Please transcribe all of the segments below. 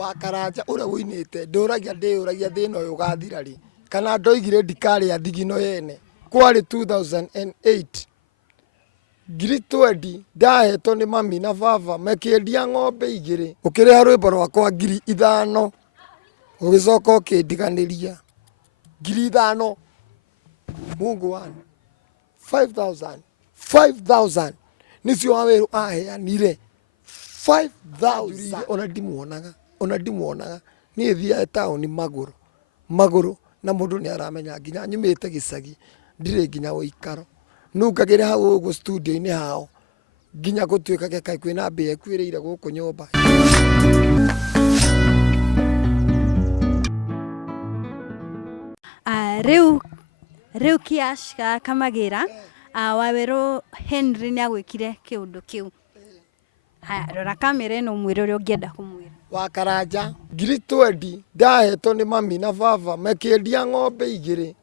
Wakaraja ura winite nduragia thina uyu gathira ri kana ndoigire ndikari athigino yene kwari 2008 ngiri 20 ndahetwo ni mami na baba makiendia ng'ombe igiri ukiriha rwimbo rwakwa 5,000 ugicoka ukindiganiria 5,000 Mungu wangu 5,000 nicio Waweru aheanire 5,000 ona ndimuonaga ni thia tauni maguru na mundu ni aramenya nginya nyumite gicagi ndire nginya uikaro nungagire hau uguo studio ini hao nginya gutuika kai kwina mbia kwirire guku nyumba. Riu kiashika Kamagira Waweru Henry ni agwikire kiundu kiu. Rora kamera ino mwire uria ungienda kumwira. Wakaraja ngiri 20 ndahetwo ni mami na baba makiendia ng'ombe igiri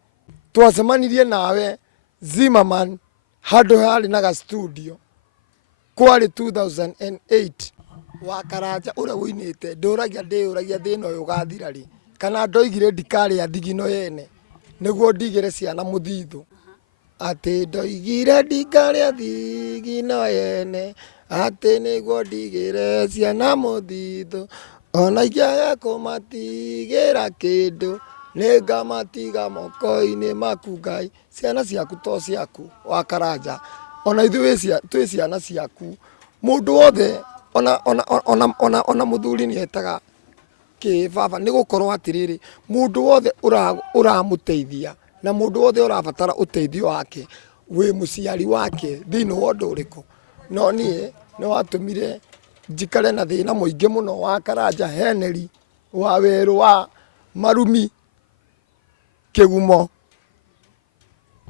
twacemanirie nawe Zimmerman handu hari na ga studio kwari 2008 wakaraja ura winite nduragia thina uyu gathira ri kana ndoigire ndikari athigino yene niguo ndigire ciana muthithu ati ndoigire ndikari athigino yene ati niguo ndigire ciana muthithu ona ingiaga kumatigira kindu ningamatiga moko-ini maku Ngai ciana ciaku to ciaku Wakaraja ona ithuĩ twi ciana ciaku mundu wothe ona muthuri nietaga ki baba ni gukorwo atiriri mundu wothe uramuteithia na mundu wothe urabatara uteithio wake wi muciari wake thini wa undu uriku no nie ni watumire njikare na thina muingi muno Wakaraja Henry Waweru wa Marumi Kigumo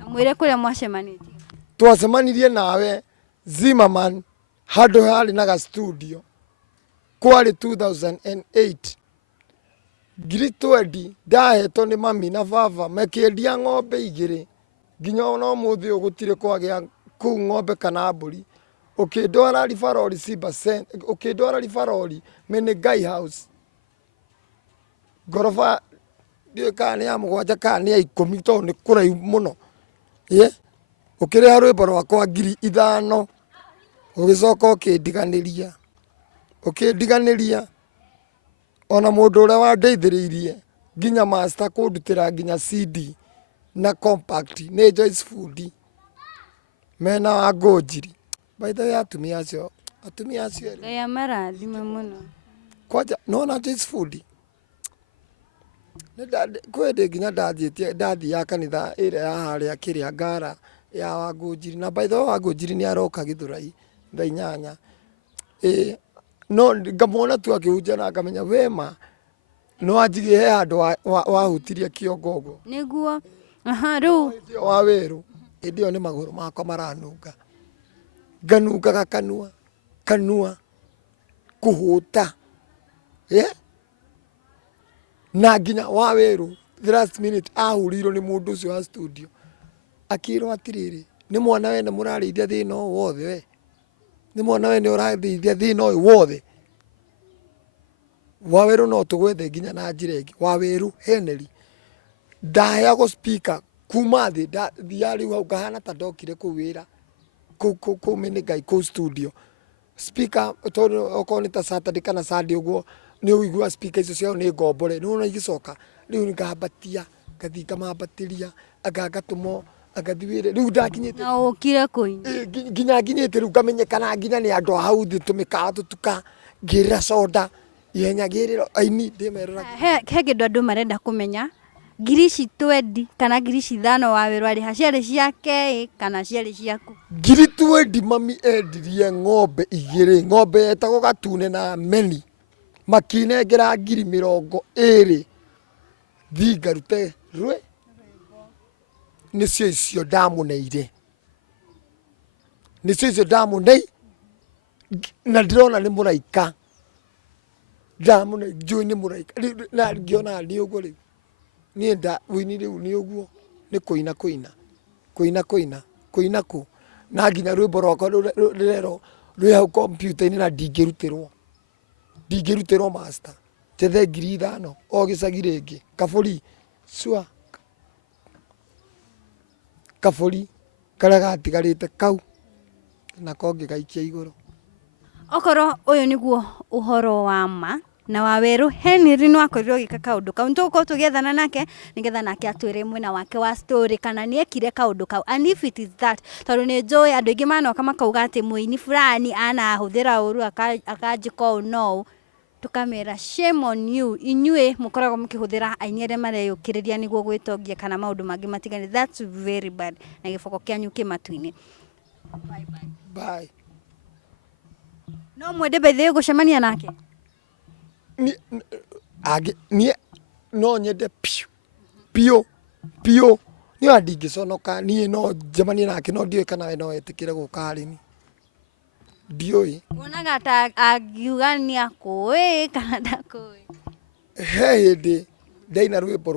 mwire kuria mwacemanirie twacemanirie nawe Zimmerman handu hari na ga studio kwari 2008 ngiri 20 ndahetwo ni mami na baba makiendia ng'ombe igiri nginya no muthi ugutire kwagia kuu ng'ombe kana mburi ukindwara rifarori Simba Center ukindwara rifarori Menengai House gorofa dio kana ya mugwanja kana ya 10 to ni kuraihu muno ukiriha rwimbo rwakwa 5,000 ugicoka ukindiganiria ona mundu uria wandeithiriirie nginya master kundutira nginya CD na compact ni Joyce Food mena wa Ngonjiri by the way atumia acio ya marathime muno kwaja nona Joyce Food kwende nginya ndathi ya kanitha ira ya haria kiria ngara ya wa Ngonjiri na by the way wa Ngonjiri ni aroka Githurai thaa 8 no ngamwona tu akihunja na ngamenya wema no anjige he handu wahutirie kiongogo niguo riu Waweru indio ni maguru makwa maranunga nganungaga kanua kuhuta na nginya Waweru the last minute ahurirwo ni mundu ucio wa studio akirwo atiriri ni mwana wene murarithia thina wothe we ni mwana wene urarithia thina uyu wothe Waweru no tugwethe nginya na njira ingi Waweru Henry ndaheagwo speaker kuma thiari hau ngahana ta ndokire kuu wira kuu Menengai kuu studio speaker tondu okorwo ni ta Saturday kana Sunday uguo ni uigua speaker icio ciao ni ngombore ni wona igicoka riu ngahambatia ngathi ngamambatiria agangatumo agathiwire riu ndakinyite na ukire kuina nginya nginyite riu ngamenyekana nginya ni andu hau thi tumikaga tutuka ngirira soda ihenya giriro aini ndimerora he kindu andu marenda kumenya ngiri ici 20 kana ngiri ici 5 Waweru ari haciari ciake kana ciari ciaku ngiri 20 mami endirie ng'ombe igiri ng'ombe etagwo Gatune na Meni makinengera 20,000 thingarute rwe nicio icio ndamuneire na ndirona ni muraika ndamune njui ni muraika na ngiona ni uguo riu ni nda wini riu ni uguo ni kuina ku na nginya rwimbo rwakwa rurero rwi hau computer-ini na ndingĩrutirwo master tethe 5,000 o gĩcagi rĩngĩ kabũri cua kabũri karĩa gatigarĩte kau na kongi gaikia igũrũ. Okorwo ũyũ nĩguo ũhoro wa ma na Waweru Henry no akorirwo gĩka kaũndũ kau nĩtũgũkorwo tũgĩethana nake nĩgetha nake atwĩre mwena wake wa story kana nĩekire kaũndũ kau, and if it is that, tondũ nĩ njũĩ andũ aingĩ manoka makauga atĩ mũini fulani anahũthĩra ũru akanjĩka ũũ no, tukamera shame on you, inyuĩ mũkoragwo mũkĩhũthĩra aini arĩa mareyũkĩrĩria nĩguo gwĩtongia kana maũndũ mangĩ matiganĩte. That's very bad na gĩboko kĩanyu kĩ matu-inĩ. Bye bye. Bye. No mwende by the way gũcemania nake? Niĩ no nyende piũ niĩ ndingĩconoka, niĩ no njemanie nake, no ndiũĩ kana we no etĩkĩre gũka harĩ niĩ, ndiũĩ. Wonaga ta angiuga nĩ akũĩ kana ndakũĩ? He hĩndĩ ndaina rwĩmbo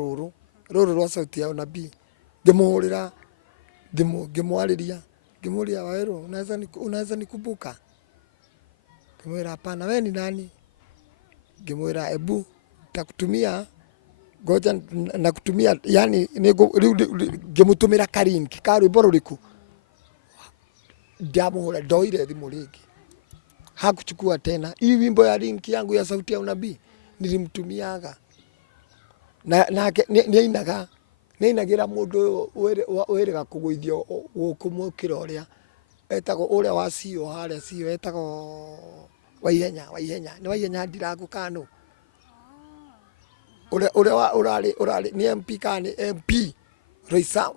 rũrũ rwa sauti ya unabii, ngĩmũhũrĩra thimũ ngĩmwarĩria ngĩmũria Waweru unaweza nikumbuka? Ngĩmwĩra hapana, we ni nani? Ngĩmwĩra ebu takutumia ngoja nakutumia, yani ngĩmũtũmĩra karinki ka rwĩmbo rũrĩkũ, ndamũhũra ndoire thimũ rĩngĩ, hakuchukua tena hii wimbo ya linki yangu ya sauti ya unabii nilimtumiaga nake nĩainagĩra mũndũ wĩrĩga kũgũithio gũkũmũkĩra ũrĩa etagwo ũrĩa wa CEO harĩa CEO etagwo Waihenya nĩ Waihenya Ndirangu kanu ũrĩa ũrarĩ nĩ MP kana MP Roisa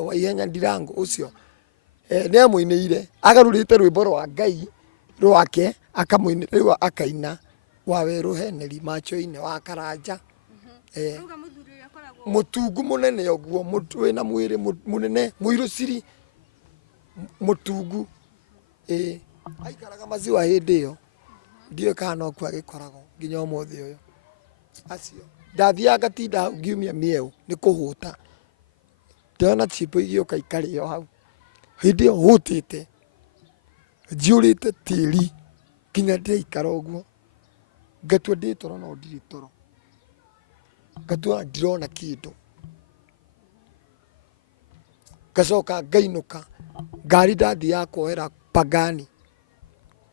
Waihenya Ndirangu ũcio nĩamũinĩire agarũrĩte rwĩmbo rwa Ngai rwake akamũinĩra akaina Waweru Henry macho-inĩ wa Karanja. Mũtungu mũnene ũguo, wĩna mwĩrĩ mũnene mũirũ ciri mũtungu, aikaraga maziwa hĩndĩ ĩyo, ndiũĩ kana nokuo agĩkoragwo nginya ũmũthĩ ũyũ. Acio ndathiaga ngatinda hau ngiumia mĩeũ nĩ kũhũta, ndĩrona chimbo igĩũka ikarĩo hau, hĩndĩ ĩyo hũtĩte njiyũrĩte tĩri nginya ndĩraikara ũguo, ngatua ndĩ toro no ndirĩ toro, ngatua ndirona kĩndũ, ngacoka ngainũka ngari ndathiaga kuoera Pangani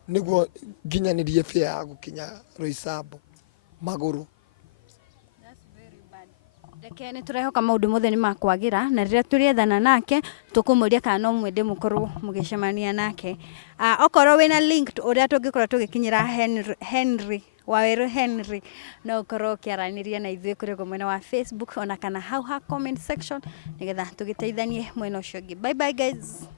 nĩguo nginyanĩrie fare ya gũkinya Roysambu magũrũ. Reke nĩ tũrehoka maũndũ mothe nĩ makwagĩra, na rĩrĩa tũrĩethana nake tũkũmũria kana no mwende mũkorwo mũgĩcemania nake. Okorwo wĩna link ũrĩa tũngĩkorwo tũgĩkinyĩra Henry Waweru Henry, no ũkorwo ũkĩaranĩria na ithuĩ kũrĩ mwena wa Facebook ona kana hau ha comment section nĩgetha tũgĩteithanie mwena ũcio ũngĩ. Bye bye guys.